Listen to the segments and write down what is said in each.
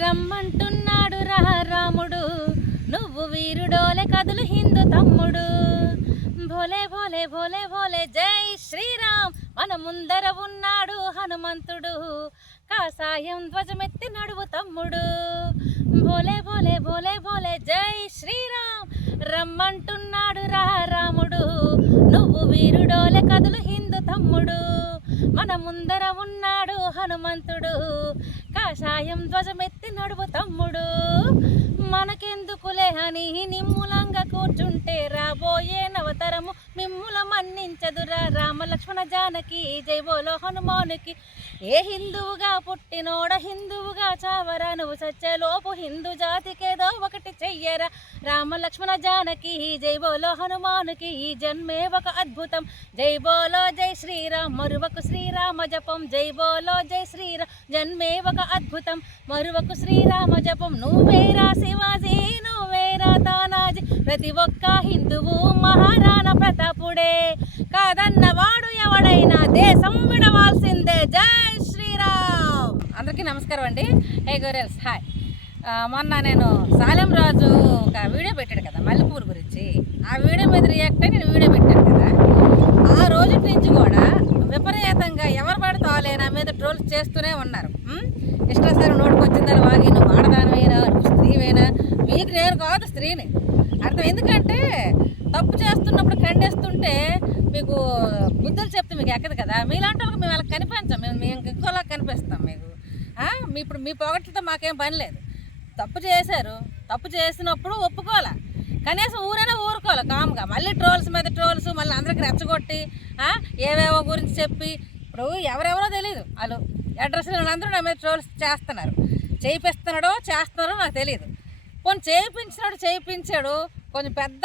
రమ్మంటున్నాడు రా రాముడు నువ్వు వీరుడోలే కదులు హిందూ తమ్ముడు. భోలే భోలే భోలే భోలే జై శ్రీరామ్. మన ముందర ఉన్నాడు హనుమంతుడు. కాసాయం ధ్వజమెత్తి నడువు తమ్ముడు. భోలే భోలే భోలే భోలే జై శ్రీరామ్. రమ్మంటున్నాడు రా రాముడు నువ్వు వీరుడోలే కదులు హిందూ తమ్ముడు. మన ముందర ఉన్నాడు హనుమంతుడు. కాషాయం ధ్వజమెత్తి నడువు తమ్ముడు. మనకెందుకులే అని నిమ్ములంగా కూర్చుంటే రాబోయే నవతరము మిమ్ముల మన్నించదురా రామ లక్ష్మణ జానకి జై బోలో హనుమానుకి. ఏ హిందువుగా పుట్టినోడ హిందువుగా చావరా? నువ్వు సత్యలోపు హిందూ జాతికేదో ఒకటి చెయ్యరా. రామ లక్ష్మణ జానకి జై బోలో హనుమానుకి ఈ జన్మే ఒక అద్భుతం. జై బోలో జై శ్రీరామ్ మరువకు శ్రీరామ జపం. జై బోలో జై శ్రీరామ్ జన్మే ఒక అద్భుతం. మరువకు శ్రీరామ జపం. నువ్వేరా శివాజీ నువ్వేరా తానాజీ. ప్రతి ఒక్క హిందువు దేశం విడవాల్సిందే జై శ్రీరామ్. అందరికీ నమస్కారం అండి. హే గోరెల్స్ హాయ్. మొన్న నేను సాలెం రాజు ఒక వీడియో పెట్టాడు కదా మల్లెపూర్ గురించి. ఆ వీడియో మీద రియాక్ట్ అయి నేను వీడియో పెట్టాను కదా. ఆ రోజు నుంచి కూడా విపరీతంగా ఎవరు పడితే వాళ్ళే నా మీద ట్రోల్స్ చేస్తూనే ఉన్నారు. ఉం? ఇష్టం సరే నోటికి వచ్చిందని వాగి నువ్వు ఆడదానమైనా నువ్వు స్త్రీవేనా? మీకు నేను కాదు స్త్రీని అర్థం ఎందుకంటే తప్పు చేస్తున్నప్పుడు ఖండిస్తుంటే మీకు బుద్ధులు దక్కదు కదా. మీలాంటి వాళ్ళకి మేము వాళ్ళకి కనిపించాం. మేము మేము ఇంకోలా కనిపిస్తాం మీకు. మీ ఇప్పుడు మీ పొగట్లతో మాకేం పని లేదు. తప్పు చేశారు. తప్పు చేసినప్పుడు ఒప్పుకోలే కనీసం ఊరైనా ఊరుకోవాలి కామ్గా? మళ్ళీ ట్రోల్స్ మీద ట్రోల్స్ మళ్ళీ అందరికి రెచ్చగొట్టి ఏవేవో గురించి చెప్పి ఇప్పుడు ఎవరెవరో తెలియదు వాళ్ళు అడ్రస్లు అందరూ నా మీద ట్రోల్స్ చేస్తున్నారు. చేయిస్తున్నాడో చేస్తున్నారో నాకు తెలియదు పోనీ చేయించినాడు చేయించాడు కొంచెం పెద్ద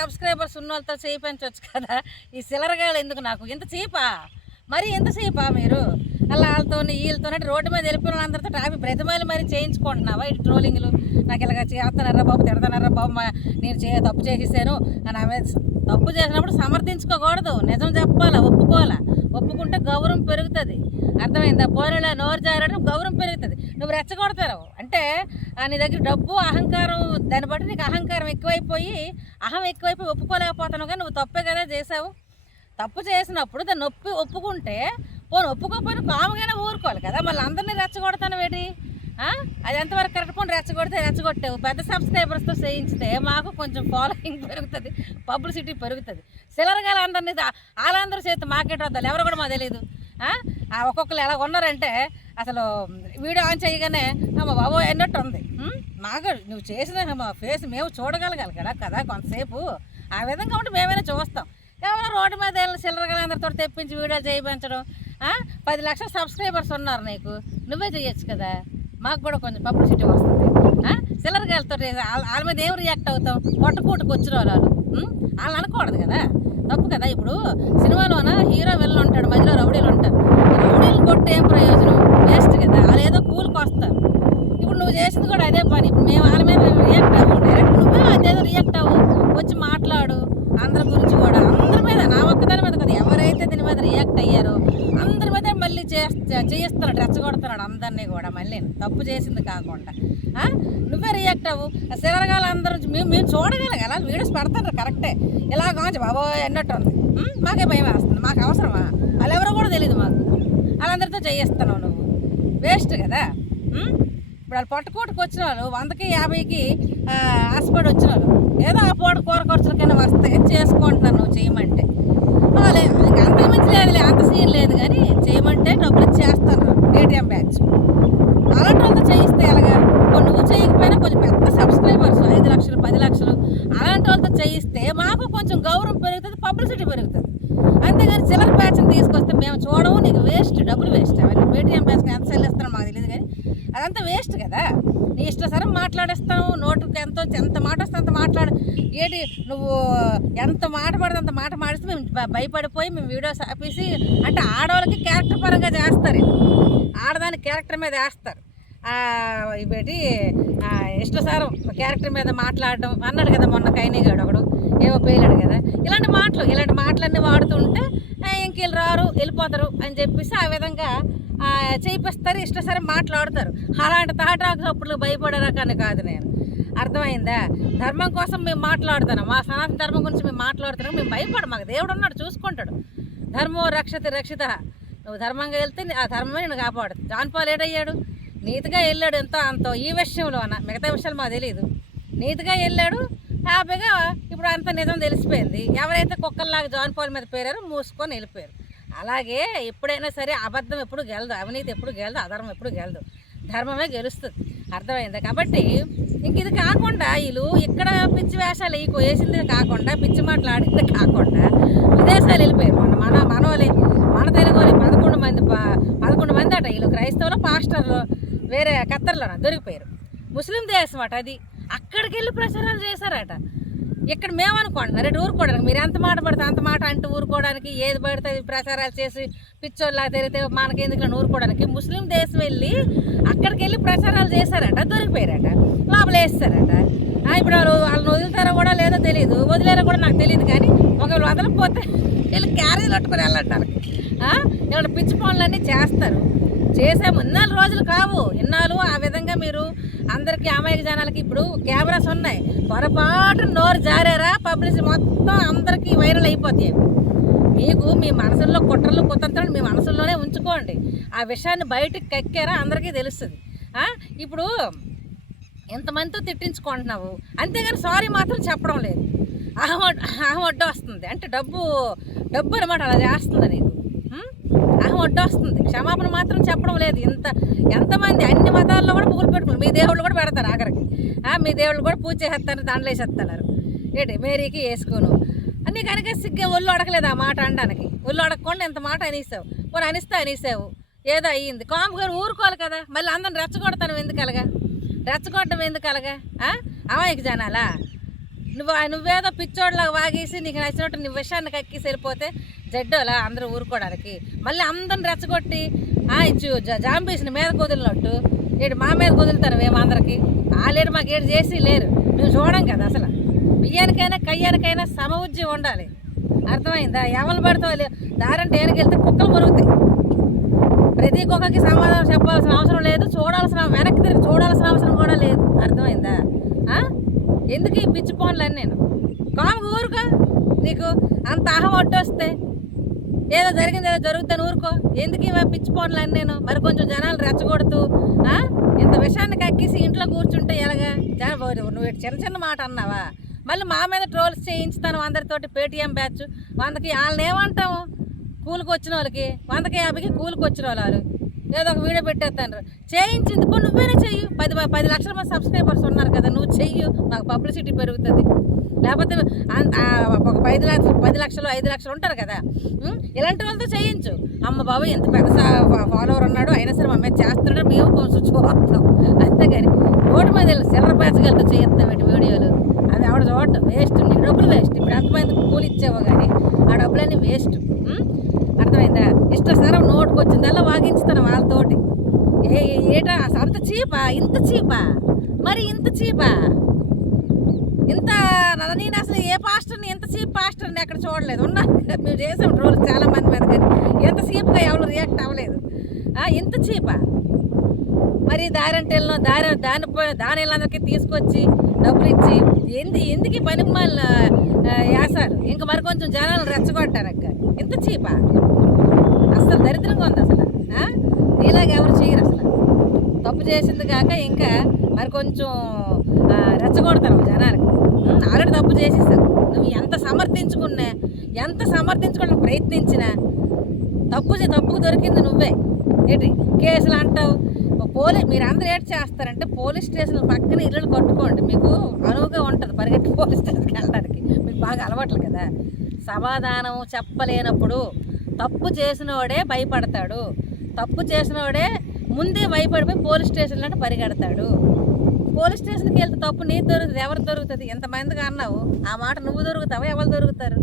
సబ్స్క్రైబర్స్ ఉన్న వాళ్ళతో చేయించవచ్చు కదా. ఈ సిలరగాలు ఎందుకు నాకు? ఇంత చీపా? మరి ఎంత చీపా మీరు? అలా వాళ్ళతో వీళ్ళతో రోడ్డు మీద వెళ్ళిపోయిన వాళ్ళందరితో ట్రాఫిక్ బ్రతిమాలి మరి చేయించుకుంటున్నావా? ఇటు ట్రోలింగ్లు. నాకు ఇలాగ చేస్తున్నారా బాబు తిడతానరా బాబు నేను చే తప్పు చేసేసాను. అని ఆమె తప్పు చేసినప్పుడు సమర్థించుకోకూడదు. నిజం చెప్పాలా? ఒప్పుకోవాలా? ఒప్పుకుంటే గౌరవం పెరుగుతుంది. అర్థమైందా? పోరలో నోరు జారడం గౌరవం పెరుగుతుంది. నువ్వు రెచ్చగొడతావు. అంటే నీ దగ్గర డబ్బు అహంకారం దాన్ని బట్టి నీకు అహంకారం ఎక్కువైపోయి అహం ఎక్కువైపోయి ఒప్పుకోలేకపోతున్నావు కానీ నువ్వు తప్పే కదా చేసావు తప్పు చేసినప్పుడు దాన్ని ఒప్పి ఒప్పుకుంటే పోను ఒప్పుకోకపోయినా కాముగానే ఊరుకోవాలి కదా. మళ్ళీ అందరినీ రెచ్చగొడతాను వేడి అది ఎంతవరకు కరెక్ట్? పోను రెచ్చగొడితే రెచ్చగొట్టావు. పెద్ద సబ్స్క్రైబర్స్తో చేయించితే మాకు కొంచెం ఫాలోయింగ్ పెరుగుతుంది పబ్లిసిటీ పెరుగుతుంది. సిలరగాల అందరినీ వాళ్ళందరూ చేస్తే మార్కెట్ వద్దాలి ఎవరు కూడా మాకు తెలియదు ఒక్కొక్కరు ఎలా ఉన్నారంటే అసలు వీడియో ఆన్ చేయగానే అమ్మ బాబో అన్నట్టు ఉంది. మాకు నువ్వు చేసిన మా ఫేస్ మేము చూడగలగాలి కదా కదా కొంతసేపు. ఆ విధంగా ఉంటే మేమైనా చూస్తాం. ఎవరో రోడ్డు మీద వెళ్ళిన చిల్లరగాలందరితో తెప్పించి వీడియో చేయించడం. పది లక్షల సబ్స్క్రైబర్స్ ఉన్నారు నీకు. నువ్వే చేయొచ్చు కదా. మాకు కూడా కొంచెం పబ్లిసిటీ వస్తుంది. సిల్లరగాలతో వాళ్ళ మీద ఏం రియాక్ట్ అవుతాం? పొట్టకూటకు వచ్చిన వాళ్ళు. వాళ్ళు అనుకోకూడదు కదా? తప్పు కదా ఇప్పుడు? సినిమాలోన హీరో వెళ్ళి ఉంటాడు మధ్యలో రౌడీలు ఉంటారు. రౌడీలు కొట్టే ఏం ప్రయోజనం వేస్ట్ కదా? వాళ్ళు ఏదో కూలికి వస్తారు. ఇప్పుడు నువ్వు చేసింది కూడా అదే పని. ఇప్పుడు మేము వాళ్ళ మీద రియాక్ట్ అవ్వు డైరెక్ట్ నువ్వే అదేదో రియాక్ట్ అవ్వు. వచ్చి మాట్లాడు. అందరి గురించి కూడా. అందరి మీద నా ఒక్కదాని మీద కదా ఎవరైతే దీని మీద రియాక్ట్ అయ్యారో అందరి మీద మళ్ళీ చేస్తా చేయిస్తున్నాడు రెచ్చగొడుతున్నాడు అందరినీ కూడా మళ్ళీ. తప్పు చేసింది కాకుండా. నువ్వే రియాక్ట్ అవ్వు. శివరగాల అందరూ మేము మేము చూడగలగాల వీడియోస్ పెడతారు కరెక్టే ఇలా కావచ్చు బాబోయ్ అన్నట్టు ఉంది మాకే భయం వేస్తుంది. మాకు అవసరమా? వాళ్ళు ఎవరో కూడా తెలియదు మాకు. వాళ్ళందరితో చేయిస్తున్నావు నువ్వు. వేస్ట్ కదా. ఇప్పుడు వాళ్ళు పట్టుకోటుకు వచ్చిన వాళ్ళు వందకి యాభైకి ఆశపడి వచ్చిన వాళ్ళు ఏదో ఆ పూట కూర ఖర్చులకైనా వస్తే చేసుకుంటున్నాను నువ్వు చేయమంటే. అంత మించి లేదులే అంత సీన్ లేదు కానీ చేయమంటే డబ్బులు చేస్తాను ఏటీఎం బ్యాచ్. అలాంటి వాళ్ళతో చేయిస్తే ఎలాగా? ఇప్పుడు నువ్వు చేయకపోయినా కొంచెం పెద్ద సబ్స్క్రైబర్స్ ఐదు లక్షలు పది లక్షలు అలాంటి వాళ్ళతో చేయిస్తే మాకు కొంచెం గౌరవం పెరుగుతుంది పబ్లిసిటీ పెరుగుతుంది. అంతేగాని చిల్లర బ్యాచ్ని తీసుకొస్తే మేము చూడము నీకు వేస్ట్ డబ్బులు వేస్ట్ అవన్నీ పేటీఎం బ్యాచ్కి ఎంత చెల్లిస్తారో మాకు తెలియదు కానీ అదంతా వేస్ట్ కదా. నీ ఇష్టసరం మాట్లాడేస్తావు నోటుకి ఎంతో ఎంత మాట వస్తే అంత మాట్లాడు. ఏంటి నువ్వు ఎంత మాట పడితే అంత మాట మాడిస్తే మేము భయపడిపోయి మేము వీడియోస్ ఆపేసి అంటే ఆడవాళ్ళకి క్యారెక్టర్ పరంగా చేస్తారు. ఆడదాని క్యారెక్టర్ మీద వేస్తారు. ఇవేటి ఇష్టసారం క్యారెక్టర్ మీద మాట్లాడడం అన్నాడు కదా మొన్న కైనీగాడు ఒకడు ఏవో పేలాడు కదా. ఇలాంటి మాటలు ఇలాంటి మాటలన్నీ వాడుతుంటే ఇంకెళ్ళు ఇంక రారు వెళ్ళిపోతారు అని చెప్పేసి ఆ విధంగా చేయిపిస్తారు చేయిస్తారు ఇష్ట సరే మాట్లాడతారు. అలాంటి తాటాకు అప్పుడు భయపడే రకాన్ని కాదు నేను. అర్థమైందా? ధర్మం కోసం మేము మాట్లాడుతున్నాం. మా సనాతన ధర్మం గురించి మేము మాట్లాడుతున్నాం. మేము భయపడం మాకు దేవుడు ఉన్నాడు చూసుకుంటాడు. ధర్మో రక్షతి రక్షిత. నువ్వు ధర్మంగా వెళ్తే ఆ ధర్మమే నేను కాపాడు జాన్పాల్ ఏడయ్యాడు నీతిగా వెళ్ళాడు ఎంతో అంత ఈ విషయంలో అన్న మిగతా విషయాలు మాకు తెలియదు నీతిగా వెళ్ళాడు హ్యాపీగా ఇప్పుడు అంత నిజం తెలిసిపోయింది. ఎవరైతే కుక్కల్లాగా జాన్ పాల్ మీద పేరారో మూసుకొని వెళ్ళిపోయారు. అలాగే ఎప్పుడైనా సరే అబద్ధం ఎప్పుడు గెలదు అవినీతి ఎప్పుడు గెలదు అధర్మం ఎప్పుడు గెలదు. ధర్మమే గెలుస్తుంది. అర్థమైంది? కాబట్టి ఇంక ఇది కాకుండా వీళ్ళు ఇక్కడ పిచ్చి వేషాలు ఈ వేసింది కాకుండా పిచ్చి మాట్లాడింది కాకుండా విదేశాలు వెళ్ళిపోయారు. మన మన మనోలే మన తెలుగు వాళ్ళే పదకొండు మంది పదకొండు మంది అట వీళ్ళు. క్రైస్తవులు పాస్టర్లు వేరే ఖత్తర్లో దొరికిపోయారు. ముస్లిం దేశం అట అది. అక్కడికి వెళ్ళి ప్రచారాలు చేశారట. ఇక్కడ మేము అనుకోండి రేటు ఊరుకోవడానికి. మీరు ఎంత మాట పడితే అంత మాట అంటూ ఊరుకోవడానికి ఏది పడితే అది ప్రచారాలు చేసి పిచ్చోళ్ళ తిరిగితే ఎందుకంటే ఊరుకోవడానికి. ముస్లిం దేశం వెళ్ళి అక్కడికి వెళ్ళి ప్రచారాలు చేశారట దొరికిపోయారట. లోపల వేస్తారట. ఇప్పుడు వాళ్ళు వాళ్ళని వదులుతారో కూడా లేదో తెలియదు వదిలేరో కూడా నాకు తెలియదు కానీ ఒకవేళ వదలకపోతే వీళ్ళు క్యారేజ్ పట్టుకొని వెళ్ళంటారు ఇలాంటి పిచ్చి పనులన్నీ చేస్తారు. చేసాము ఇన్నాళ్ళు రోజులు కావు. ఇన్నాళ్ళు ఆ విధంగా మీరు అందరికీ అమాయక జనాలకి ఇప్పుడు కెమెరాస్ ఉన్నాయి. పొరపాటు నోరు జారారా పబ్లిసిటీ మొత్తం అందరికీ వైరల్ అయిపోతాయి. మీకు మీ మనసుల్లో కుట్రలు కుతంత్రాలు మీ మనసుల్లోనే ఉంచుకోండి. ఆ విషయాన్ని బయటికి కక్కారా అందరికీ తెలుస్తుంది. ఇప్పుడు ఎంతమందితో తిట్టించుకుంటున్నావు. అంతేగాని సారీ మాత్రం చెప్పడం లేదు. అహం అహం వడ్డ వస్తుంది అంటే డబ్బు డబ్బు అనమాట అలా చేస్తుంది నీకు అహం వడ్డొస్తుంది వస్తుంది క్షమాపణ మాత్రం చెప్పడం లేదు. ఇంత ఎంతమంది అన్ని మతాల్లో కూడా పూలు పెట్టుకున్నారు. మీ దేవుళ్ళు కూడా పెడతారు ఆఖరికి. ఆ, మీ దేవుళ్ళు కూడా పూజ చేసేస్తారు దాంట్లో వేసేస్తున్నారు. ఏంటి? మేరీకి వేసుకోను. అన్నీ కనుక సిగ్గే ఒళ్ళు అడగలేదు ఆ మాట అనడానికి. ఒళ్ళు అడగకుండా ఇంత మాట అనేసావు. పోనీ అనిస్తే అనేసావు. ఏదో అయ్యింది. కాంపుగారు ఊరుకోవాలి కదా. మళ్ళీ అందరిని రెచ్చగొడతాను ఎందుకు అలాగా? రెచ్చగొట్టడం ఎందుకు అలాగా? అమాయకు అమాయక జనాలా? నువ్వు నువ్వేదో పిచ్చోడ్లాగా వాగేసి నీకు నచ్చినట్టు నీ విషయాన్ని కక్కి సరిపోతే జడ్డోలా అందరూ ఊరుకోవడానికి. మళ్ళీ అందరిని రెచ్చగొట్టి ఆ ఇచ్చు జాంబీస్ని మీద కుదిలినట్టు ఏడు మా మీద కుదులుతారు మేము అందరికి. వాళ్ళేడు మాకు ఏడు చేసి లేరు. మేము చూడం కదా అసలు. బియ్యానికైనా కయ్యానికైనా సమవుజ్జి ఉండాలి. అర్థమైందా? ఎవరు పడతావు దారంటే ఏనుకెళ్తే కుక్కలు మురుగుతాయి ప్రతి కుక్కకి సమాధానం చెప్పాల్సిన అవసరం లేదు. చూడాల్సిన వెనక్కి తిరిగి చూడాల్సిన అవసరం కూడా లేదు. అర్థమైందా? ఎందుకు ఈ పిచ్చి పనులన్నీ నేను? కామ ఊరుకో. నీకు అంత అహం వస్తే ఏదో జరిగింది ఏదో జరుగుతాను ఊరుకో. ఎందుకు ఇవా పిచ్చి నేను? మరి కొంచెం జనాలు రెచ్చగొడుతూ ఇంత విషయాన్ని కక్కేసి ఇంట్లో కూర్చుంటే ఎలాగా? జన నువ్వు ఇటు చిన్న చిన్న మాట అన్నావా? మళ్ళీ మా మీద ట్రోల్స్ చేయించుతాను అందరితోటి పేటీఎం బ్యాచ్. వందకి వాళ్ళని ఏమంటాము? కూలికి వచ్చిన వాళ్ళకి. వందకి యాభైకి కూలికి వచ్చిన వాళ్ళు ఏదో ఒక వీడియో పెట్టేస్తాను. చేయించింది నువ్వేనే చెయ్యి? పది పది లక్షల మంది సబ్స్క్రైబర్స్ ఉన్నారు కదా నువ్వు చెయ్యి. మాకు పబ్లిసిటీ పెరుగుతుంది. లేకపోతే ఒక పది లక్షలు పది లక్షలు ఐదు లక్షలు ఉంటారు కదా. ఇలాంటి వాళ్ళతో చేయించు. అమ్మ బాబు ఎంత పెద్ద ఫాలోవర్ ఉన్నాడు అయినా సరే మా మీద చేస్తున్నాడు మేము కొంచెం చూస్తాం. అంతేగాని ఓటు మీద వెళ్ళి సిల్లర బ్యాచ్గలతో చేయిస్తాం ఇటు వీడియోలు? అది ఆవిడ చూడటం వేస్ట్. నీ డబ్బులు వేస్ట్. ఇప్పుడు ఎంతమంది కూలి ఇచ్చేవో కానీ ఆ డబ్బులన్నీ వేస్ట్. అర్థమైందా? ఇష్టసారం నోటుకు వచ్చిందల్లా వాగించుతాను వాళ్ళతోటి. ఏ ఏటా? అసలు అంత చీపా? ఇంత చీపా? మరి ఇంత చీపా? ఇంత నేను అసలు ఏ పాస్టర్ని ఎంత చీప్ పాస్టర్ని ఎక్కడ చూడలేదు. ఉన్నారు మేము చేసాం ట్రోల్ చాలా మంది మీద కానీ ఎంత ఎవరు రియాక్ట్ అవ్వలేదు. ఇంత చీపా మరి దారంటెల్లో దారి దాని దాని వాళ్ళందరికీ తీసుకొచ్చి డబ్బులు ఇచ్చి ఎందు ఎందుకు ఈ పనికి మళ్ళీ వేసారు ఇంకా మరి కొంచెం జనాలు రెచ్చగొట్టారు అక్క ఇంత చీపా అసలు దరిద్రంగా ఉంది అసలు. ఇలాగ ఎవరు చేయరు అసలు. తప్పు చేసింది కాక ఇంకా మరి కొంచెం రెచ్చగొడతారు జనాలకి. ఆల్రెడీ తప్పు చేసేసావు నువ్వు ఎంత సమర్థించుకున్నా ఎంత సమర్థించుకోవడానికి ప్రయత్నించినా తప్పు చే- తప్పుకు దొరికింది నువ్వే. ఏంటి? కేసులు అంటావు. పోలీ మీరు అందరూ ఏడు చేస్తారంటే పోలీస్ స్టేషన్ పక్కన ఇల్లు కట్టుకోండి. మీకు అనువుగా ఉంటుంది పరిగెట్టి పోలీస్ స్టేషన్కి వెళ్ళడానికి. మీకు బాగా అలవాట్లు కదా. సమాధానం చెప్పలేనప్పుడు తప్పు చేసినోడే భయపడతాడు. తప్పు చేసినోడే ముందే భయపడిపోయి పోలీస్ స్టేషన్లో అంటే పరిగెడతాడు. పోలీస్ స్టేషన్కి వెళ్తే తప్పు నీ దొరుకుతుంది ఎవరు దొరుకుతుంది? ఎంతమందిగా అన్నావు? ఆ మాట నువ్వు దొరుకుతావా? ఎవరు దొరుకుతారు?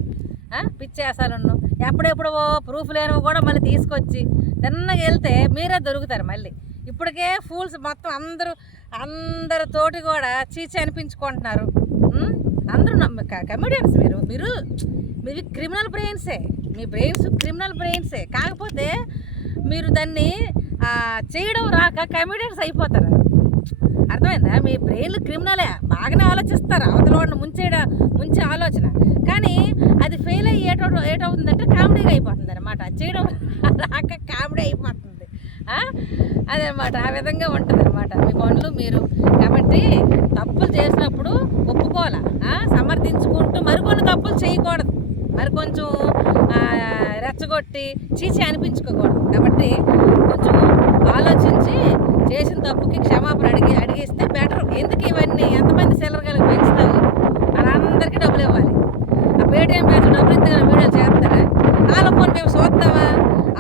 ఆ? పిచ్చేసాలు ఎప్పుడెప్పుడు ప్రూఫ్ లేనివి కూడా మళ్ళీ తీసుకొచ్చి తిన్నగా వెళ్తే మీరే దొరుకుతారు మళ్ళీ. ఇప్పటికే ఫూల్స్ మొత్తం అందరూ అందరితోటి కూడా చీచి అనిపించుకుంటున్నారు. అందరూ నమ్మ కమెడియన్స్ మీరు. మీరు మీవి క్రిమినల్ బ్రెయిన్సే మీ బ్రెయిన్స్ క్రిమినల్ బ్రెయిన్సే కాకపోతే మీరు దాన్ని చేయడం రాక కమెడియన్స్ అయిపోతారు. అర్థమైందా? మీ బ్రెయిన్లు క్రిమినలే. బాగానే ఆలోచిస్తారు. అవతల వాడిని ముంచేయడం ముంచే ఆలోచన. కానీ అది ఫెయిల్ అయ్యి ఏటో ఏటవుతుందంటే కామెడీగా అయిపోతుంది అనమాట చేయడం రాక కామెడీ అయిపోతుంది. అదనమాట ఆ విధంగా ఉంటుంది అనమాట మీ పనులు మీరు కాబట్టి తప్పులు చేసినప్పుడు ఒప్పుకోవాలా? సమర్థించుకుంటూ మరికొన్ని తప్పులు చేయకూడదు. మరి కొంచెం రెచ్చగొట్టి చీచి అనిపించుకోకూడదు. కాబట్టి తప్పుకి క్షమాపణ అడిగి అడిగిస్తే బెటర్ ఎందుకు ఇవన్నీ? ఎంతమంది సెలవులకు పెంచుతావు? అందరికీ డబ్బులు ఇవ్వాలి. ఆ పేటిఎం బ్యాచ్ డబ్బులు ఇస్తే కానీ వీడియోలు చేస్తారా? వాళ్ళ ఫోన్ మేము చూస్తావా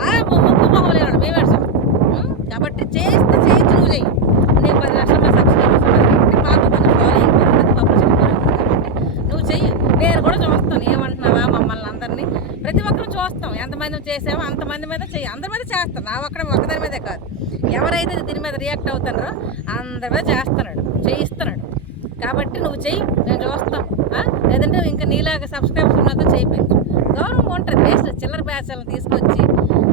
ఆ ముక్కు మొహం లేవాడు మేమే చూస్తాం కాబట్టి చేస్తే చేయించు నువ్వు చెయ్యి. నీకు పది లక్షల సబ్స్క్రైబర్స్ కాబట్టి మాకు కొంచెం ఫాలోయింగ్ పబ్లిసిటీ కాబట్టి నువ్వు చెయ్యి. నేను కూడా చూస్తాను. ఏమంటున్నావా మమ్మల్ని అందరినీ? ప్రతి ఒక్కరూ చూస్తాం. ఎంతమంది చేసామో అంతమంది మీద చెయ్యి. అందరి మీద చేస్తాను నా ఒక్కడ ఒక్కదాని మీదే కాదు. ఎవరైతే దీని మీద రియాక్ట్ అవుతారో అందరి మీద చేస్తున్నాడు చేయిస్తున్నాడు. కాబట్టి నువ్వు చెయ్యి నేను చూస్తాం లేదంటే ఇంకా నీలాగా సబ్స్క్రైబ్స్ ఉన్నదో చేయించు గౌరవం ఉంటుంది. వేస్ట్. చిల్లర బ్యాచ్లను తీసుకొచ్చి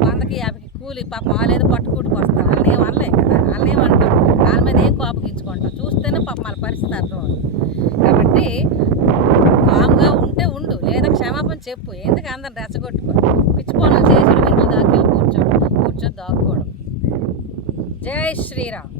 వందకి యాభైకి కూలి పాప వాళ్ళేదో పట్టుకుంటుకు వస్తారు. వాళ్ళని ఏం అనలే కదా. వాళ్ళని ఏమంటాం వాళ్ళ మీద ఏం కోపగించుకుంటాం చూస్తేనే పాప వాళ్ళ పరిస్థితి అర్థం అవుతుంది కాబట్టి కామ్గా ఉంటే ఉండు. లేదా క్షమాపణ చెప్పు. ఎందుకు అందరిని రెచ్చగొట్టుకో? పిచ్చిపొడలు చేసి ఇంట్లో దాకెళ్ళి కూర్చోడు. కూర్చొని దాక్కోవడం జై శ్రీరామ్